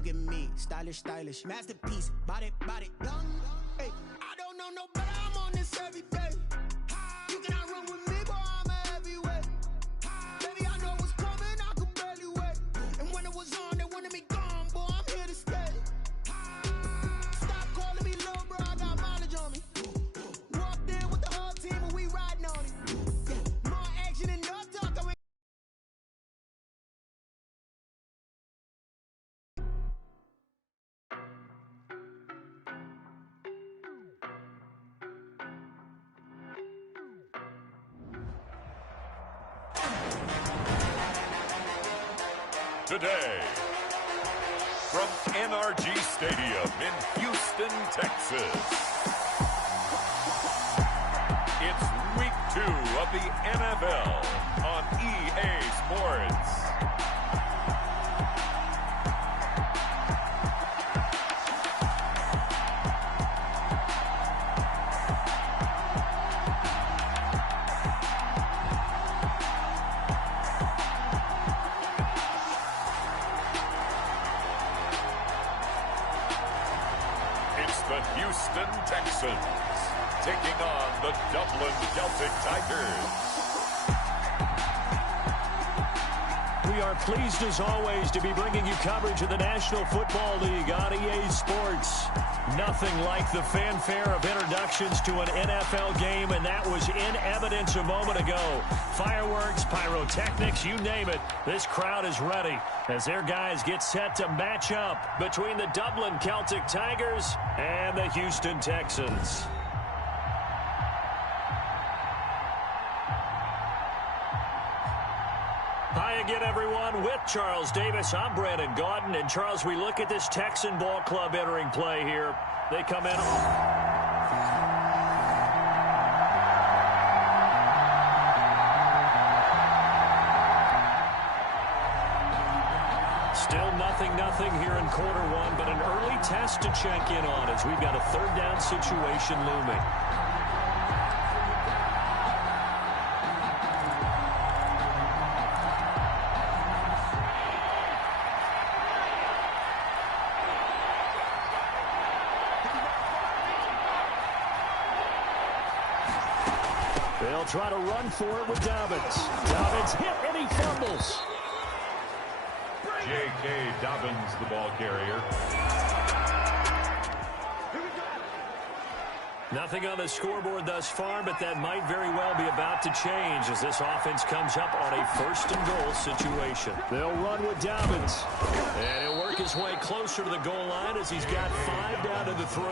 Look at me, stylish, stylish, masterpiece, body, body, young. Hey, I don't know no better, I'm on this every day. You cannot run with me, boy, I'm a heavyweight. Baby, I know what's coming, I could barely wait. And when it was on, they wanted me gone, boy, I'm here to stay. Stop calling me little bro, I got mileage on me. Walked in with the whole team and we riding on it. Yeah, more action and no talk, I mean. Today, from NRG Stadium in Houston, Texas, it's Week 2 of the NFL on EA Sports. The Houston Texans taking on the Dublin Celtic Tigers. We are pleased as always to be bringing you coverage of the National Football League on EA Sports. Nothing like the fanfare of introductions to an NFL game, and that was in evidence a moment ago. Fireworks, pyrotechnics, you name it. This crowd is ready as their guys get set to match up between the Dublin Celtic Tigers and the Houston Texans. Hi again, everyone. With Charles Davis, I'm Brandon Gaudin. And, Charles, we look at this Texan ball club entering play here. They come in. Still nothing here in quarter one, but an early test to check in on as we've got a third down situation looming. They'll try to run for it with Dobbins. Dobbins hit and he fumbles. J.K. Dobbins, the ball carrier. Nothing on the scoreboard thus far, but that might very well be about to change as this offense comes up on a first-and-goal situation. They'll run with Dobbins. And he'll work his way closer to the goal line as he's got 5 down to the 3.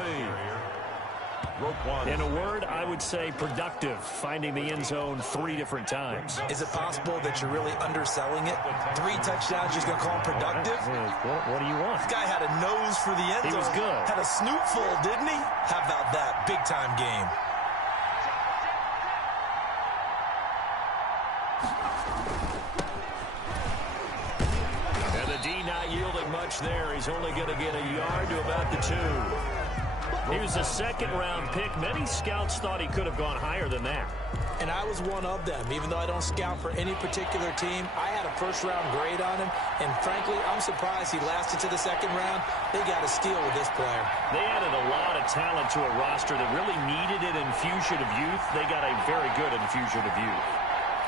In a word, I would say productive, finding the end zone 3 different times. Is it possible that you're really underselling it? 3 touchdowns, just going to call him productive? What do you want? This guy had a nose for the end zone. He was good. Had a snoot full, didn't he? How about that? Big-time game. And the D not yielding much there. He's only going to get a yard to about the 2. He was a second-round pick. Many scouts thought he could have gone higher than that. And I was one of them. Even though I don't scout for any particular team, I had a first-round grade on him. And frankly, I'm surprised he lasted to the second round. They got a steal with this player. They added a lot of talent to a roster that really needed an infusion of youth. They got a very good infusion of youth.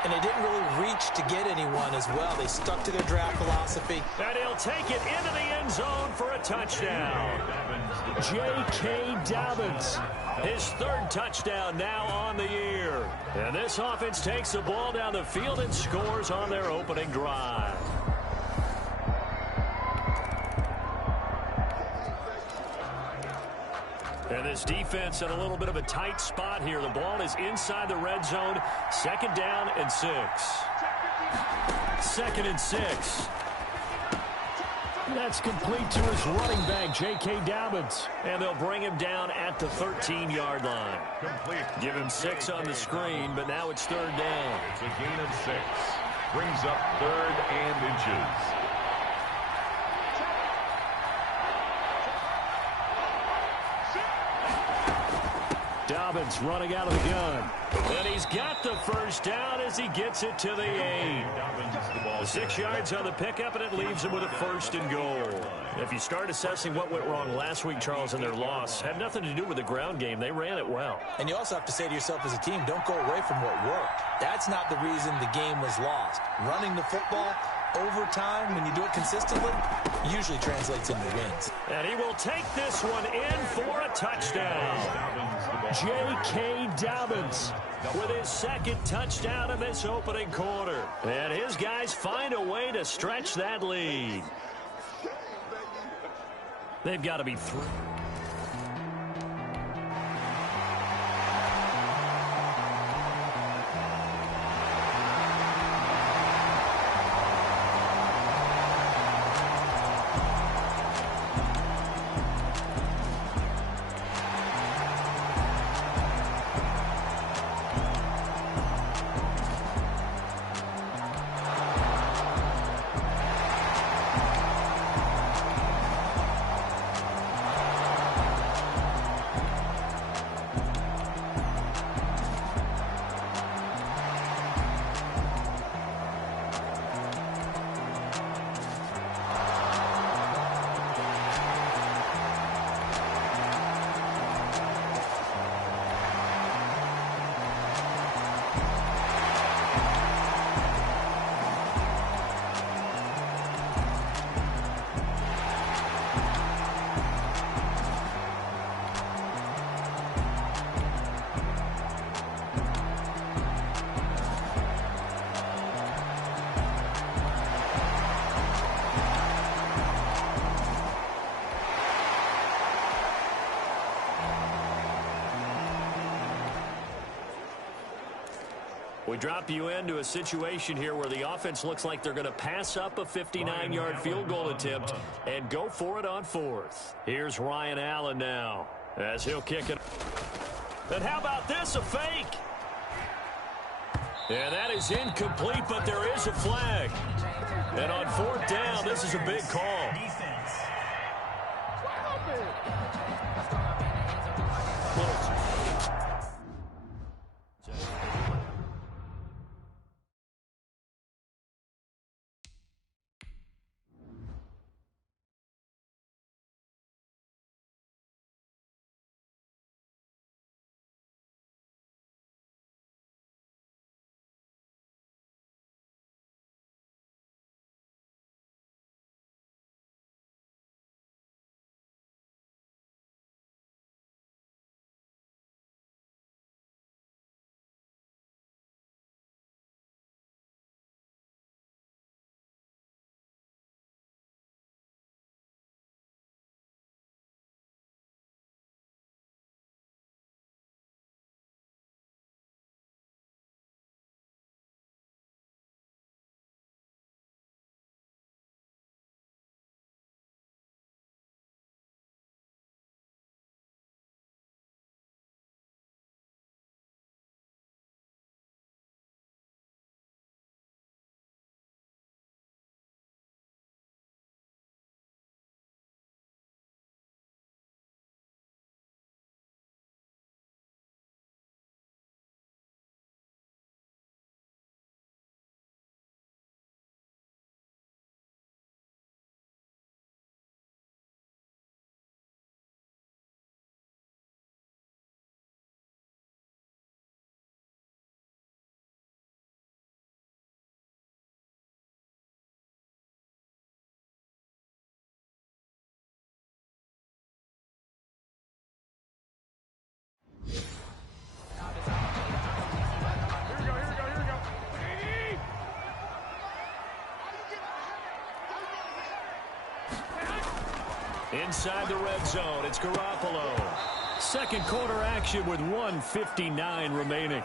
And they didn't really reach to get anyone as well. They stuck to their draft philosophy. And he'll take it into the end zone for a touchdown. J.K. Dobbins, his 3rd touchdown now on the year. And this offense takes the ball down the field and scores on their opening drive. And this defense in a little bit of a tight spot here. The ball is inside the red zone. 2nd down and 6. 2nd and 6. That's complete to his running back, J.K. Dobbins. And they'll bring him down at the 13-yard line. Complete. Give him 6 on the screen, but now it's 3rd down. It's a gain of 6. Brings up 3rd and inches. Dobbins running out of the gun. And he's got the first down as he gets it to the 8. The 6 yards on the pickup, and it leaves him with a 1st and goal. If you start assessing what went wrong last week, Charles, in their loss, had nothing to do with the ground game. They ran it well. And you also have to say to yourself as a team, don't go away from what worked. That's not the reason the game was lost. Running the football over time, when you do it consistently, usually translates into wins. And he will take this one in for a touchdown. J.K. Dobbins with his 2nd touchdown in this opening quarter. And his guys find a way to stretch that lead. They've got to be through. We drop you into a situation here where the offense looks like they're going to pass up a 59-yard field goal attempt and go for it on 4th. Here's Ryan Allen now as he'll kick it. And how about this, a fake? And that is incomplete, but there is a flag. And on 4th down, this is a big call. Inside the red zone, it's Garoppolo. 2nd quarter action with 1:59 remaining.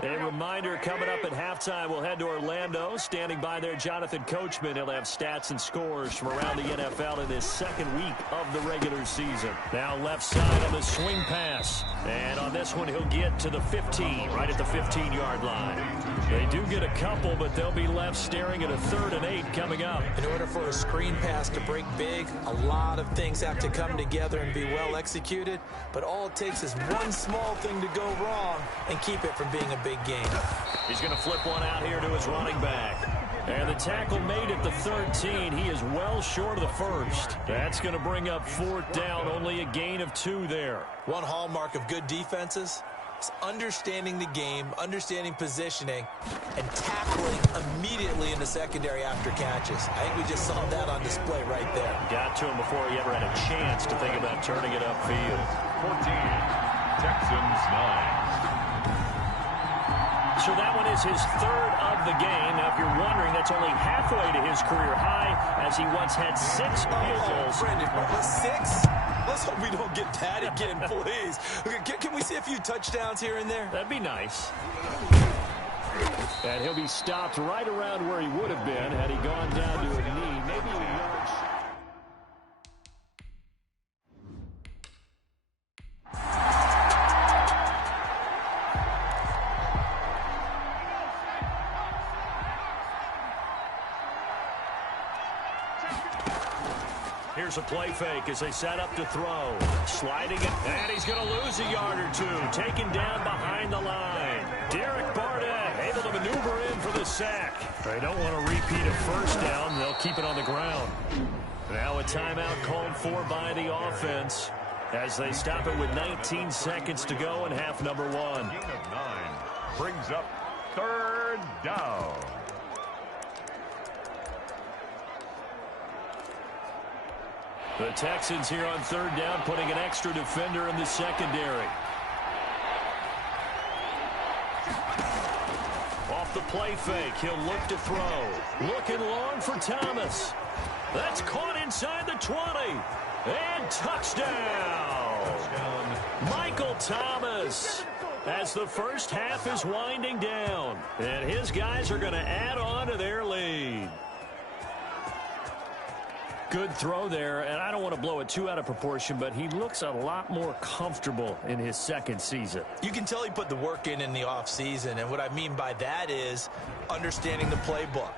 They reminder, coming up at halftime, we'll head to Orlando. Standing by there, Jonathan Coachman. He'll have stats and scores from around the NFL in this second week of the regular season. Now left side on the swing pass. And on this one, he'll get to the 15, right at the 15-yard line. They do get a couple, but they'll be left staring at a 3rd and 8 coming up. In order for a screen pass to break big, a lot of things have to come together and be well executed. But all it takes is one small thing to go wrong and keep it from being a big game. He's going to flip one out here to his running back. And the tackle made at the 13. He is well short of the first. That's going to bring up 4th down. Only a gain of 2 there. One hallmark of good defenses is understanding the game, understanding positioning, and tackling immediately in the secondary after catches. I think we just saw that on display right there. Got to him before he ever had a chance to think about turning it upfield. 14, Texans 9. So that one is his 3rd of the game. Now, if you're wondering, that's only halfway to his career high, as he once had 6 field goals. Brendan, 6? Let's hope we don't get that again, please. Can we see a few touchdowns here and there? That'd be nice. And he'll be stopped right around where he would have been had he gone down to a knee. Maybe a yard. Here's a play fake as they set up to throw. Sliding it, and he's going to lose a yard or 2. Taken down behind the line. Derek Barnett able to maneuver in for the sack. They don't want to repeat a first down. They'll keep it on the ground. Now a timeout called for by the offense as they stop it with 19 seconds to go in half number 1. Gain of 9 brings up 3rd down. The Texans here on 3rd down, putting an extra defender in the secondary. Off the play fake, he'll look to throw. Looking long for Thomas. That's caught inside the 20. And touchdown. Michael Thomas. As the first half is winding down. And his guys are going to add on to their lead. Good throw there, and I don't want to blow it too out of proportion, but he looks a lot more comfortable in his 2nd season. You can tell he put the work in the offseason, and what I mean by that is understanding the playbook.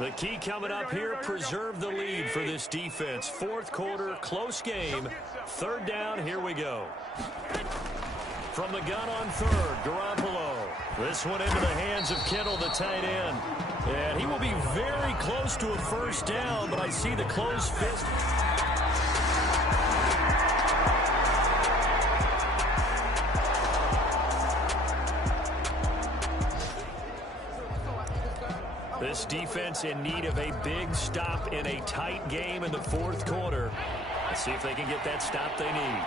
The key coming up here, preserve the lead for this defense. 4th quarter, close game. 3rd down, here we go. From the gun on 3rd, Garoppolo. This one into the hands of Kittle, the tight end. And he will be very close to a first down, but I see the closed fist. This defense in need of a big stop in a tight game in the 4th quarter. Let's see if they can get that stop they need.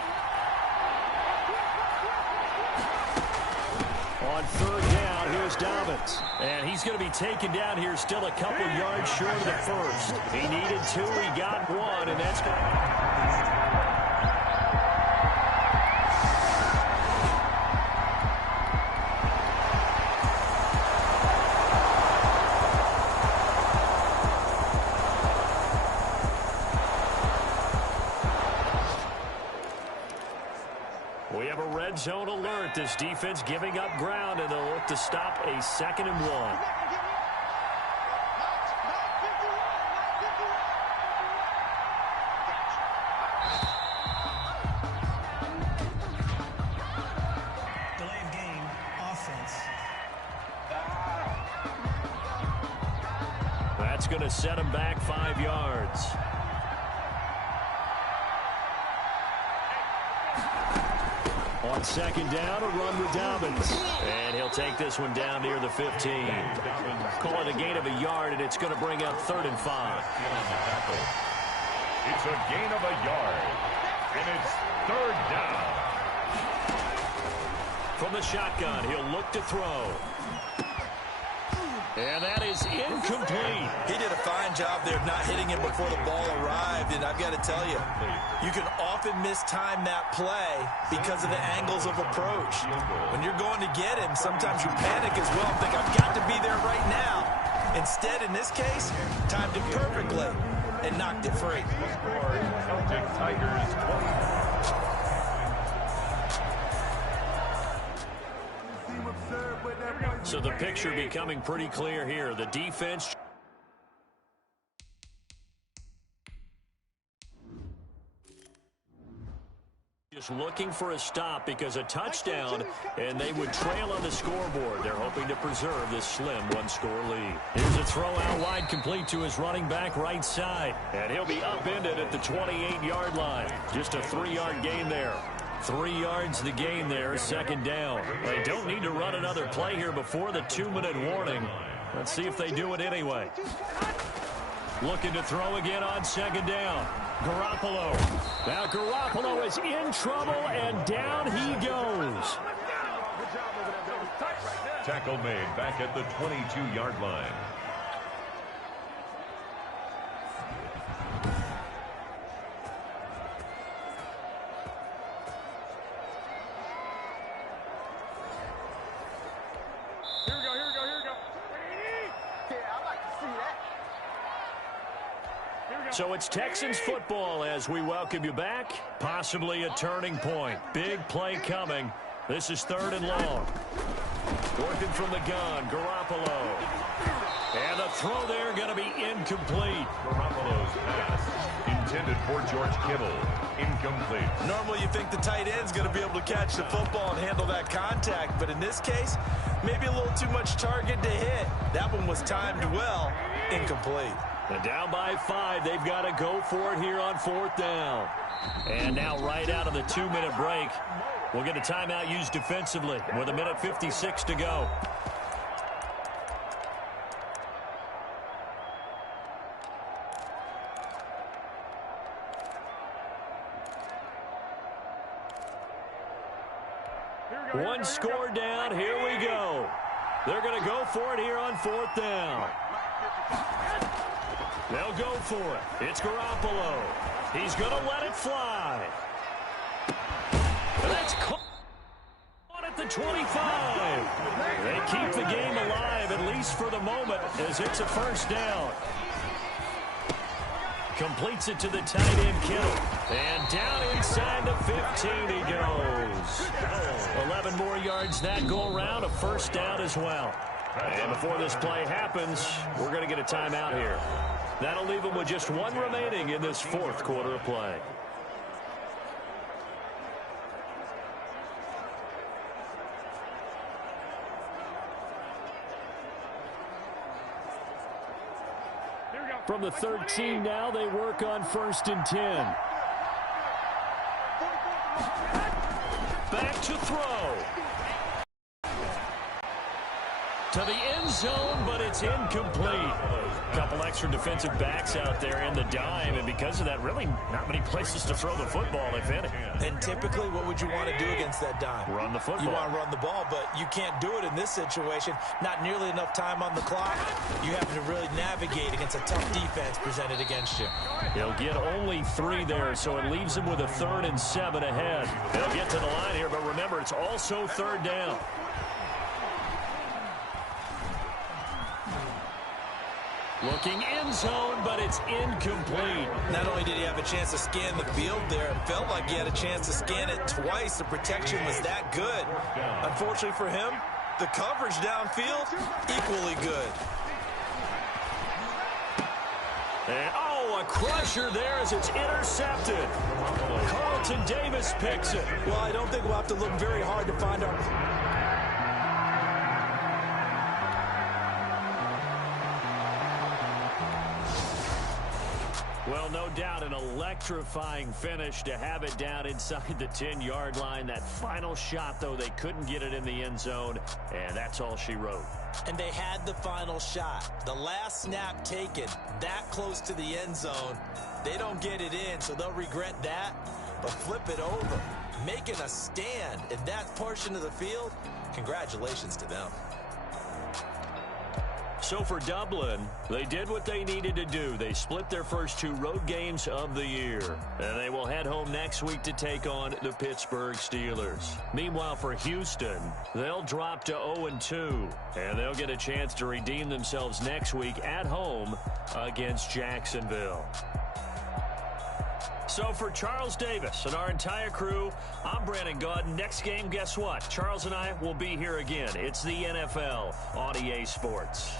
goes Dobbins. And he's going to be taken down here still a couple yards short of the first. He needed two. He got one, and that's good. We have a red zone alert. This defense giving up ground, and they'll look to stop a 2nd and 1. Delay of game, offense. That's going to set him back 5 yards. On 2nd down, a run with Dobbins. And he'll take this one down near the 15. Call it a gain of a yard, and it's going to bring up 3rd and 5. It's a gain of a yard, and it's 3rd down. From the shotgun, he'll look to throw. And that is incomplete. He did a fine job there of not hitting him before the ball arrived, and I've got to tell you, you can often mistime that play because of the angles of approach. When you're going to get him, sometimes you panic as well and think, I've got to be there right now. Instead, in this case, timed it perfectly and knocked it free. Celtic Tigers 20. So the picture becoming pretty clear here. The defense just looking for a stop because a touchdown, and they would trail on the scoreboard. They're hoping to preserve this slim one-score lead. Here's a throw out wide, complete to his running back right side. And he'll be upended at the 28-yard line. Just a 3-yard gain there. 3 yards the gain there, 2nd down. They don't need to run another play here before the 2-minute warning. Let's see if they do it anyway. Looking to throw again on 2nd down. Garoppolo. Now Garoppolo is in trouble, and down he goes. Tackle made back at the 22-yard line. So it's Texans football as we welcome you back. Possibly a turning point. Big play coming. This is 3rd and long. Working from the gun, Garoppolo. And the throw there going to be incomplete. Garoppolo's pass intended for George Kittle. Incomplete. Normally you think the tight end's going to be able to catch the football and handle that contact, but in this case, maybe a little too much target to hit. That one was timed well. Incomplete. And down by 5, they've got to go for it here on 4th down. And now right out of the 2-minute break, we'll get a timeout used defensively with 1:56 to go. One score down. Here we go. They're going to go for it here on 4th down. They'll go for it. It's Garoppolo. He's going to let it fly. And that's caught at the 25. They keep the game alive, at least for the moment, as it's a 1st down. Completes it to the tight end, Kittle. And down inside the 15 he goes. 11 more yards that go around, a 1st down as well. And before this play happens, we're going to get a timeout here. That'll leave them with just 1 remaining in this 4th quarter of play. From the 13 now, they work on 1st and 10. Back to throw. To the end zone, but it's incomplete. A couple extra defensive backs out there in the dime, and because of that, really not many places to throw the football, if any. And typically, what would you want to do against that dime? Run the football. You want to run the ball, but you can't do it in this situation. Not nearly enough time on the clock. You have to really navigate against a tough defense presented against you. He'll get only 3 there, so it leaves him with a 3rd and 7 ahead. They'll get to the line here, but remember, it's also 3rd down. Looking end zone, but it's incomplete. Not only did he have a chance to scan the field there, it felt like he had a chance to scan it twice. The protection was that good. Unfortunately for him, the coverage downfield, equally good. And, a crusher there as it's intercepted. Carlton Davis picks it. Well, I don't think we'll have to look very hard to find our... Well, no doubt an electrifying finish to have it down inside the 10-yard line. That final shot, though, they couldn't get it in the end zone, and that's all she wrote. And they had the final shot. The last snap taken that close to the end zone. They don't get it in, so they'll regret that. But flip it over, making a stand in that portion of the field, congratulations to them. So for Dublin, they did what they needed to do. They split their first 2 road games of the year. And they will head home next week to take on the Pittsburgh Steelers. Meanwhile, for Houston, they'll drop to 0-2. And they'll get a chance to redeem themselves next week at home against Jacksonville. So for Charles Davis and our entire crew, I'm Brandon Gaudin. Next game, guess what? Charles and I will be here again. It's the NFL on EA Sports.